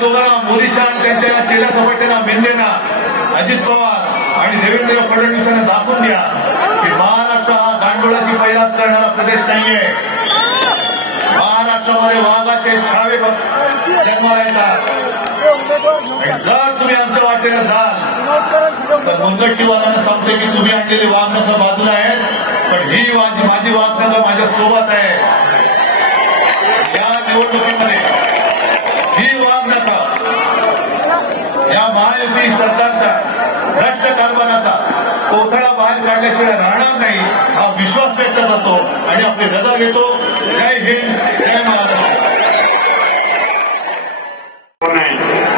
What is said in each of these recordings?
दोघांना मोदीशा आणि त्यांच्या चेला सपाट्यांना मेंढेना अजित पवार आणि देवेंद्र फडणवीसांना दाखवून द्या की महाराष्ट्र हा गांडोळाची पैदास करणारा प्रदेश नाहीये. महाराष्ट्रामध्ये वाघाचे छावे जन्माला येतात. जर तुम्ही आमच्या वाटेला जाल तर मुनगट्टीवालांना सांगते की तुम्ही आणलेले वाघनखं बाजूला आहेत, पण ही माझी वाघनखं माझ्या सोबत आहे. या निवडणुकीमध्ये ही वाघनखं या महायुती सरकारचा भ्रष्ट कारभाराचा कोथळा बाहेर काढल्याशिवाय राहणार नाही हा विश्वास व्यक्त करतो आणि आपली रजा घेतो. जय हिंद, जय महाराष्ट्र.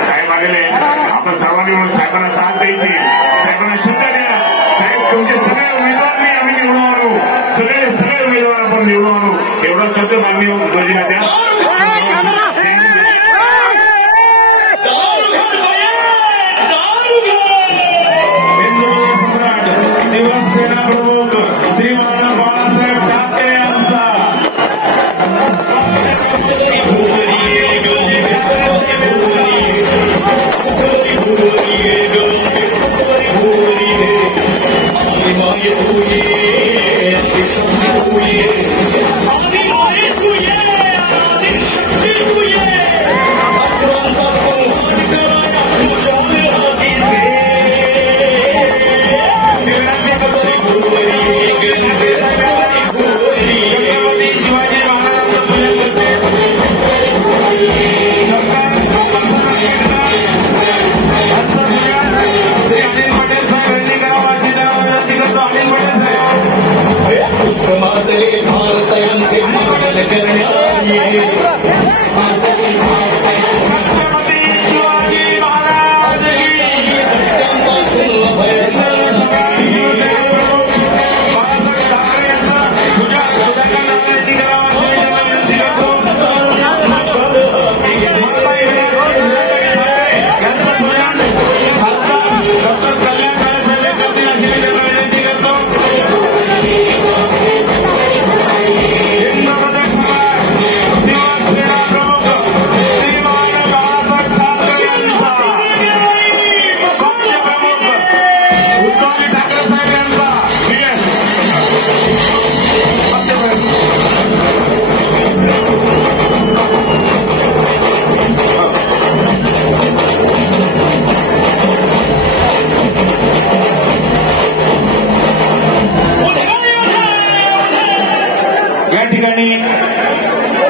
साहेब आलेले आपण सर्वांनी म्हणून साहेबांना साथ द्यायची, साहेबांना शब्द द्या. साहेब तुमचे सगळे उमेदवार नाही आम्ही निवडून आणू, सगळे उमेदवार आपण निवडून आणू एवढा शब्द माननीय मुख्यमंत्र्यांना द्या. शिवसेना प्रमुख श्रीमान बाळासाहेब ठाकरे यांचा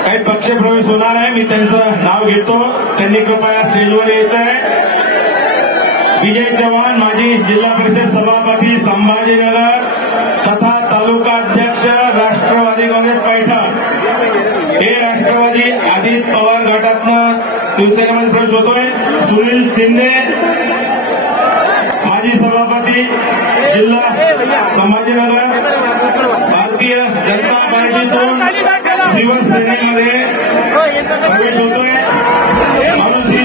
काही पक्षप्रवेश होणार आहे. मी त्यांचं नाव घेतो, त्यांनी कृपया स्टेजवर यायचं आहे. विजय चव्हाण माजी जिल्हा परिषद सभापती संभाजीनगर तथा तालुका अध्यक्ष राष्ट्रवादी काँग्रेस पैठण. हे राष्ट्रवादी अजित पवार गटातनं शिवसेनेमध्ये प्रवेश होतोय. सुनील शिंदे माजी सभापती जिल्हा संभाजीनगर भारतीय जनता पार्टीतून शिवसेनेमध्ये प्रवेश होतोय. अनुश्री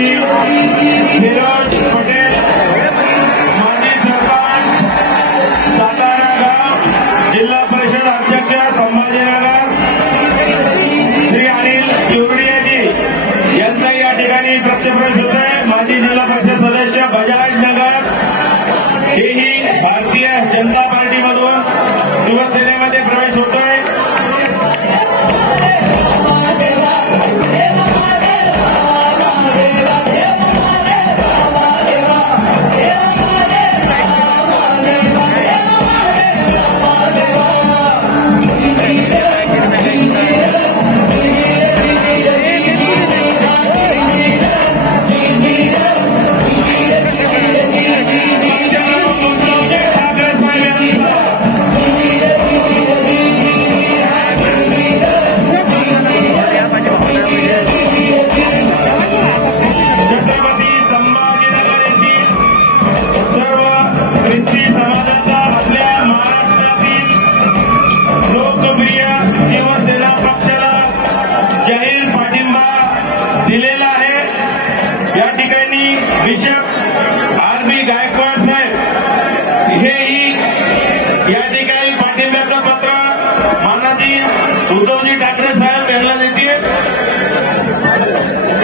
धीरज पटेल माजी सरपंच सातारा गाव जिल्हा परिषद अध्यक्ष संभाजीनगर. श्री अनिल चुरडियाजी यांचा या ठिकाणी पक्षप्रवेश होतोय. माजी जिल्हा परिषद सदस्य बजाजनगर हेही भारतीय जनता पार्टीमधून शिवसेनेमध्ये प्रवेश होतोय. उद्धवजी ठाकरे साहेब यांना देतील.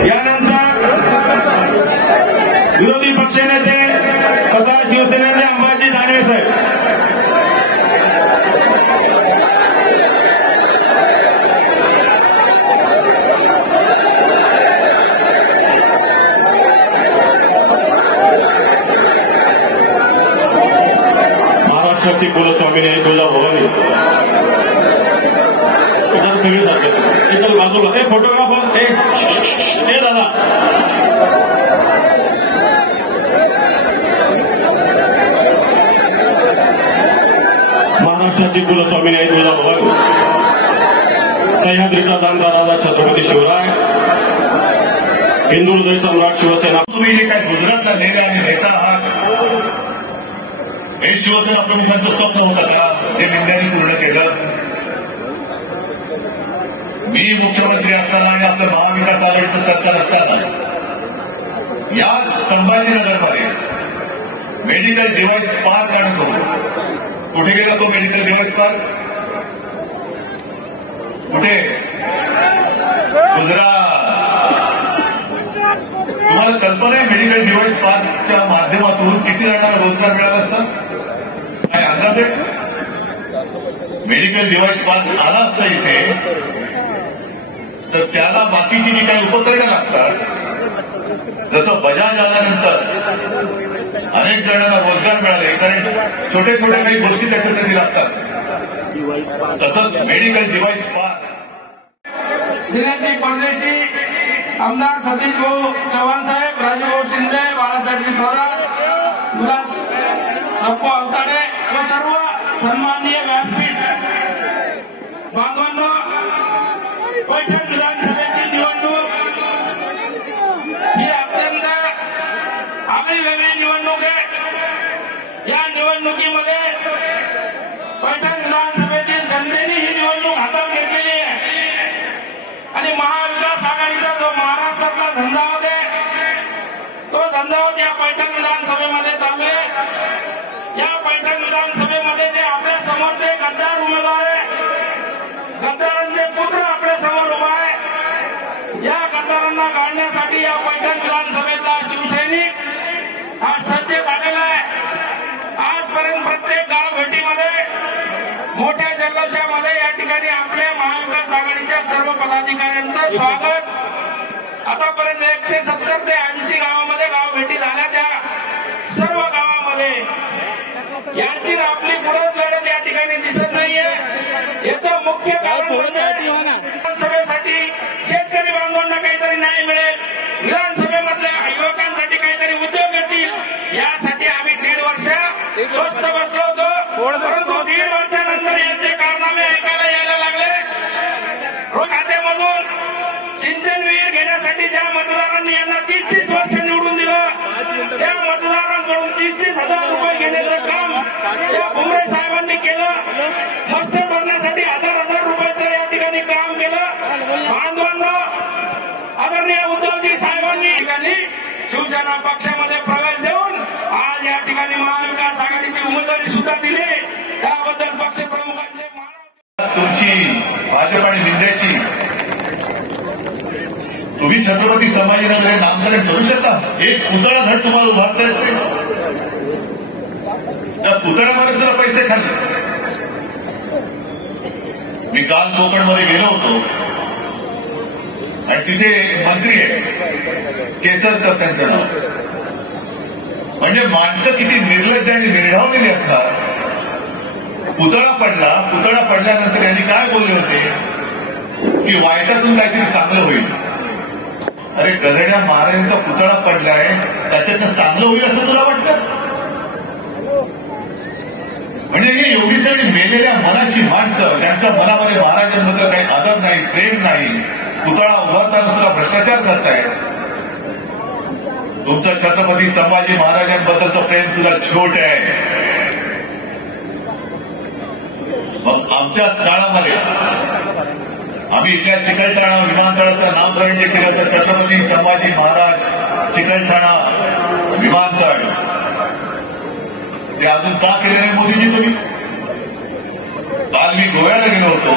यानंतर महाराष्ट्राची कुलस्वामिनी तुळजाभवानी सगळे जातात एकच बाजूला हे फोटोग्राफर हे दादा महाराष्ट्राची कुलस्वामिनी आहे तुळजाभवानी सह्याद्रीचा जाणता राजा छत्रपती शिवराय हिंदू हृदय सम्राट शिवसेना. तुम्ही जे काय गुजरातला नेता आणि नेता आहात हे शिवसेना प्रमुखांचं स्वप्न होतं का ते निंद्याने पूर्ण केलं. मी मुख्यमंत्री असताना आणि आपलं महाविकास आघाडीचं सरकार असताना याच संभाजीनगरमध्ये मेडिकल डिव्हाइस पार्क आणतो. कुठे गेला तो मेडिकल डिव्हाइस पार्क? कुठे? गुजरात. तुम्हाला कल्पना आहे मेडिकल डिव्हाइस पार्कच्या माध्यमातून किती जणांना रोजगार मिळाला असता? काय अंदाज आहे? मेडिकल डिव्हाइस पार्क आला असता इथे तर त्याला बाकीची जी काही उपकरणं लागतात जसं बजाज आल्यानंतर अनेक जणांना रोजगार मिळाले कारण छोटे छोटे काही गोष्टी त्याच्यासाठी लागतात तसंच मेडिकल डिव्हाइस पार्क जिल्ह्याचे परदेशी आमदार सतीश भाऊ चव्हाण साहेब, राजूभाऊ शिंदे, बाळासाहेब थोरात, विलास अप्पा अवताडे व सर्व सन्माननीय व्यासपीठ बांधवांनो, पैठण विधानसभेची निवडणूक ही अत्यंत आगळीवेगळी निवडणूक आहे. या निवडणुकीमध्ये पैठण विधानसभेतील जनतेने ही निवडणूक हातात घेतलेली आहे आणि महाविकास आघाडीचा जो महाराष्ट्रातला झंझावात आहे तो झंझावात या पैठण विधानसभेमध्ये चालू आहे. या पैठण विधानसभेमध्ये जे आपल्या समोरचे गद्दार उमेदवार आहे, गद्दारांचे पुत्र आपल्या समोर उभा आहे, या गद्दारांना गाळण्यासाठी या पैठण विधानसभेतला शिवसैनिक आज सज्ज झालेला आहे. आजपर्यंत प्रत्येक गाव भेटीमध्ये मोठ्या जल्लोषामध्ये या ठिकाणी आपल्या महाविकास आघाडीच्या सर्व पदाधिकाऱ्यांचं स्वागत. आतापर्यंत 170 ते 80 गावामध्ये गाव भेटी झाल्या. त्या सर्व गावामध्ये यांची आपली कुठंच लढत या ठिकाणी दिसत नाहीये. याचं मुख्य कारण म्हणजे विधानसभेसाठी शेतकरी बांधवांना काहीतरी न्याय मिळेल, विधानसभेमधल्या युवकांसाठी काहीतरी उद्योग येतील यासाठी आम्ही 1.5 वर्ष स्वस्थ बसलो होतो. परंतु 1.5 वर्षानंतर यांचे कारनामे ऐकायला यायला लागले. खात्यामधून सिंचन विहीर घेण्यासाठी ज्या मतदारांनी यांना 30-30 वर्ष निवडून दिलं त्या मतदारांकडून 30-30 हजार रुपये घेण्याचं काम या भुमरे साहेबांनी केलं. मस्त करण्यासाठी 1000 रुपयाचं या ठिकाणी काम केलं. बांधवांना आदरणीय उद्धवजी साहेबांनी ठिकाणी शिवसेना पक्षामध्ये प्रवेश देऊन आज या ठिकाणी महाविकास आघाडीची उमेदवारी सुद्धा दिली. त्याबद्दल पक्षप्रमुखांचे तुमची भाजप आणि विद्याची तुम्ही छत्रपती संभाजीनगर हे नामकरण करू शकता. एक पुतळा धड तुम्हाला उभारता येते. त्या पुतळ्यामध्ये जरा पैसे खाल्ले. मी काल कोकणमध्ये गेलो होतो आणि तिथे मंत्री आहे केसरकर त्यांचं नाव. म्हणजे माणसं किती निर्लज्ज आणि निर्धावलेली असतात. पुतळा पडल्यानंतर यांनी काय बोलले होते की वाईटातून काहीतरी चांगलं होईल. अरे गधड्या, महाराजांचा पुतळा पडलाय त्याच्यातनं चांगलं होईल असं तुला वाटतं? म्हणजे ही एवढी सगळी मेलेल्या मनाची माणसं ज्यांच्या मनामध्ये महाराजांबद्दल काही आदर नाही, प्रेम नाही, पुतळा उभारताना सुद्धा भ्रष्टाचार करतायत. तुमचं छत्रपती संभाजी महाराजांबद्दलचं प्रेम सुद्धा छोट आहे. मग आमच्याच काळामध्ये आम्ही इथल्या चिकलठाणा विमानतळाचं नामकरण जे केलं तर छत्रपती संभाजी महाराज चिकलठाणा विमानतळ ते अजून का केले नाही मोदीजी तुम्ही? काल मी गोव्याला गेलो होतो.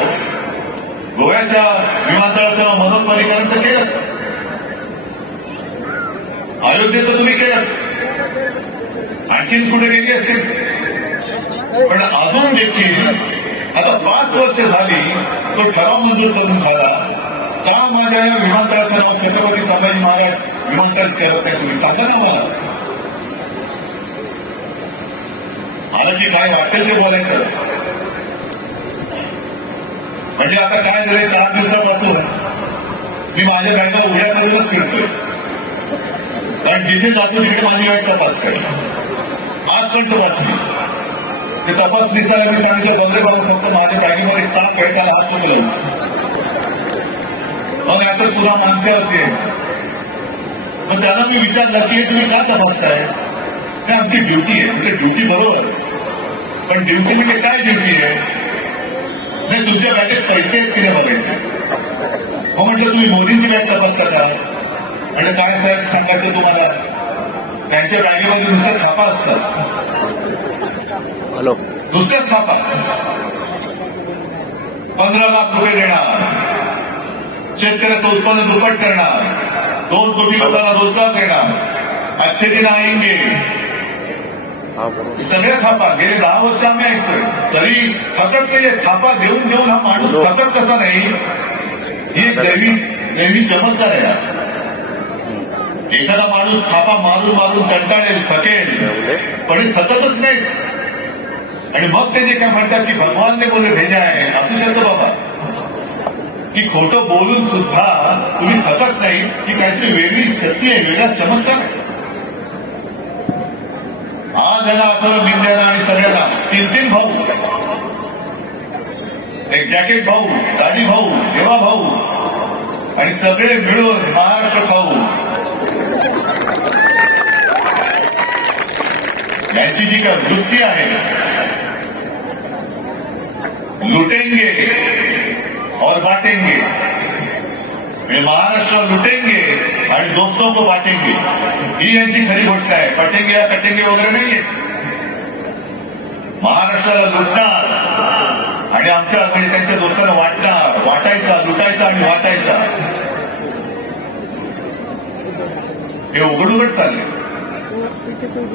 गोव्याच्या विमानतळाचं नाव मनोज पर्रीकरांचं केलं. अयोध्येचं तुम्ही केलं. आणखीन कुठे गेली असतील. पण अजून देखील आता 5 वर्ष झाली तो ठराव मंजूर करून झाला. का माझ्या या विमानतळाचं नाव छत्रपती संभाजी महाराज विमानतळ करत नाही तुम्ही सांगा ना मला. की काय वाटेल ते बोलायचं. म्हणजे आता काय झालंय, 4 दिवसापासून मी माझ्या बँका उघड्यामधूनच फिरतोय. कारण जिथे जातो तिकडे माझी बँक तपासते. आज पण तपासली. ते तपासणीसाला मी सांगितलं, बंदरे भाऊ फक्त माझ्या बँकेमध्ये 7 पैशाला हात चुकलंच. मग आता तुला मानते होते. मग त्यांना मी विचारलं की तुम्ही का तपासताय. ते आमची ड्युटी आहे. म्हणजे ड्युटी बरोबर, पण ड्युटी म्हणजे काय ड्युटी आहे. नाही तुमच्या बँकेत पैसे आहेत की नाही बघायचे. मग म्हटलं तुम्ही मोदींची बँक तपासता का. म्हणजे काय साहेब सांगायचं तुम्हाला, त्यांच्या बँकेमध्ये नुसत्या खापा असतात. नुसत्याच खापा. 15 लाख रुपये देणार, शेतकऱ्याचं उत्पन्न दुप्पट करणार, 2 कोटी लोकांना रोजगार देणार, अच्छे दिन आएंगे. सगळ्या थापा गेले 10 वर्ष आम्ही ऐकतोय, तरी थकत नाहीये. थापा देऊन देऊन हा माणूस थकत कसा नाही. ही दैवी चमत्कार आहे. एखादा माणूस थापा मारून मारून कंटाळेल, थकेल, पण हे थकतच नाही. आणि मग ते जे काय म्हणतात की भगवान ने बोले भेजा आहे, असू शकतं बाबा की खोटं बोलून सुद्धा तुम्ही थकत नाही. ही काहीतरी वेगळी शक्ती आहे, वेगळा चमत्कार आहे. आज याला आठवलं मिंद्याला आणि सगळ्याला 3 भाऊ, एक जॅकेट भाऊ, साडी भाऊ, देवा भाऊ आणि सगळे मिळून महाराष्ट्र खाऊ. यांची जी काय वृत्ती आहे, लुटेंगे और बांटेंगे. महाराष्ट्र लुटेंगे आणि दोस्तों को बांटेंगे, ही यांची खरी गोष्ट आहे. पटेंगे या कटेंगे वगैरे नाहीये. महाराष्ट्राला लुटणार आणि आमच्या म्हणजे त्यांच्या दोस्तांना वाटणार, वाटायचा, लुटायचा आणि वाटायचा. हे उघड उघड चालले.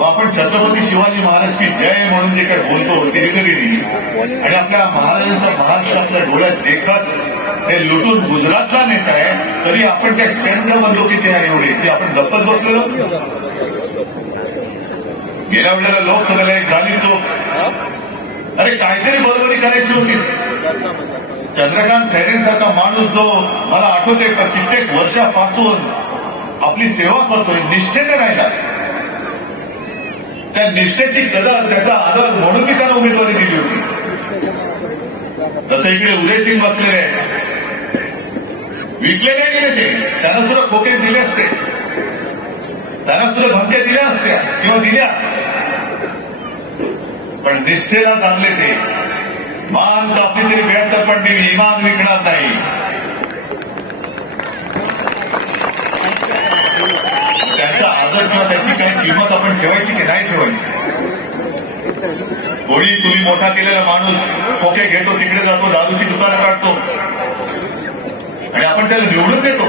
आपण छत्रपती शिवाजी महाराजची जय म्हणून जे काही बोलतो ते वेगवेगळी आणि आपल्या महाराजांचा महाराष्ट्र आपल्या डोळ्यात देखत ते लुटून गुजरातला नेत आहे, तरी आपण त्या चंद्रमधलो किती आहे एवढे की आपण लपत बसलेलो. गेल्या वेळेला लोकसभेला एक झाली चोक. अरे काहीतरी बरोबरी करायची होती. चंद्रकांत खैरेंसारखा माणूस जो मला आठवते का कित्येक वर्षापासून आपली सेवा करतोय, निष्ठेने राहिला. त्या निष्ठेची कदर, त्याचा आदर म्हणून मी त्याला उमेदवारी दिली होती. जसं इकडे उदयसिंग बसलेले आहेत, विकले नाही गेले ते. त्यांना सुद्धा खोके दिले असते, त्यांना सुद्धा धमक्या दिल्या असत्या किंवा दिल्या, पण निष्ठेला चांगले ते. मान कापली तरी मिळत, पण मी इमान विकणार नाही. त्याचा आदर किंवा त्याची काही किंमत आपण ठेवायची की नाही ठेवायची. कोणी तुम्ही मोठा केलेला माणूस खोके घेतो, तिकडे जातो, दारूची दुकानं काढतो आणि आपण त्याला निवडून देतो.